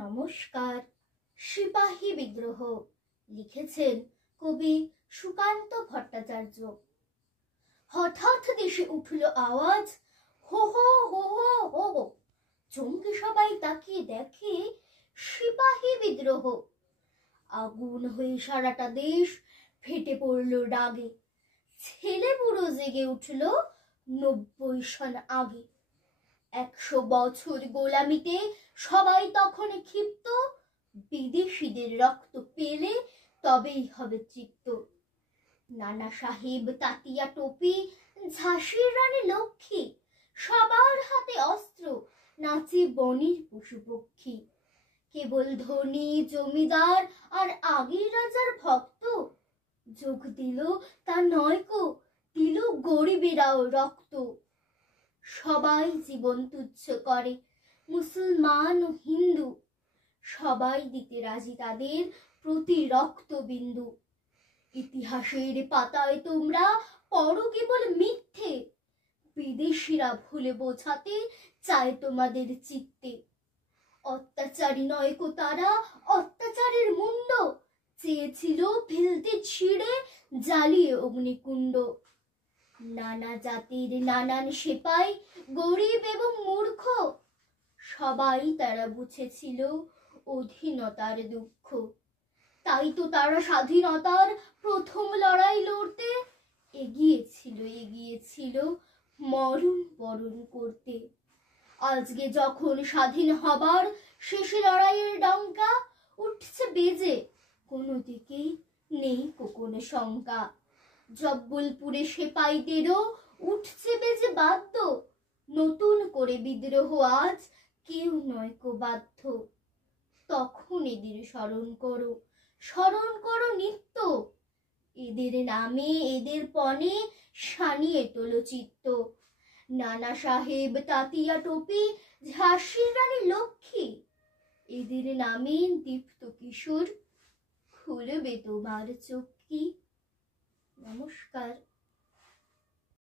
নমস্কার। সিপাহী বিদ্রোহ লিখেছেন কবি সুকান্ত ভট্টাচার্য। হঠাৎ দেশে উঠল আওয়াজ, হো হো হো হো হো হো। চমকে সবাই তাকিয়ে দেখে সিপাহী বিদ্রোহ। আগুন হয়ে সারাটা দেশ ফেটে পড়ল রাগে। ছেলে বুড়ো জেগে উঠল 90 সন আগে। 100 বছর গোলামিতে সবাই তখন ক্ষিপ্ত। বিদেশিদের রক্ত পেলে তবেই হবে তৃপ্ত। নানা সাহেব, তাতিয়া টোপি, ঝাঁসির রানী লক্ষ্মী, সবার হাতে অস্ত্র, নাচে বনের পশু পক্ষী। কেবল ধনী জমিদার আর আগের রাজার ভক্ত যোগ দিল, তা নয়কো দিল গরিবেরাও রক্ত। সবাই জীবন তুচ্ছ করে, মুসলমান ও হিন্দু, সবাই দিতে রাজি তাদের প্রতি রক্ত বিন্দু। ইতিহাসের পাতায় তোমরা পড়ো কেবল মিথ্যে, বিদেশিরা ভুলে বোঝাতে চায় তোমাদের চিত্তে। অত্যাচারী নয়কো তারা, অত্যাচারের মুন্ড, চেয়েছিল ফেলতে ছিঁড়ে জ্বালিয়ে অগ্নিকুণ্ড। নানা জাতির নানান সেপাই, গরিব এবং মূর্খ, সবাই তারা বুঝেছিল অধীনতার দুঃখ। তাই তো তারা স্বাধীনতার প্রথম লড়াই লড়তে এগিয়েছিল মরণ বরণ করতে। আজকে যখন স্বাধীন হবার শেষ লড়াইয়ের ডঙ্কা উঠছে বেজে, কোনো দিকেই নেই কোনো শঙ্কা। জব্বলপুরে সেপাইদেরও উঠছে বেজে বাদ্য, নতুন করে বিদ্রোহ আজ কেউ নয়কো বাধ্য। তখন এদের স্মরণ করো নিত্য, এদের নামে এদের পণে শানিয়ে তোলো চিত্ত। নানা সাহেব, তাতিয়া টোপি, ঝাঁসির রানী লক্ষ্মী, এদের নামে দীপ্ত কিশোর খুলবে তোমার চক্ষি। নমস্কার।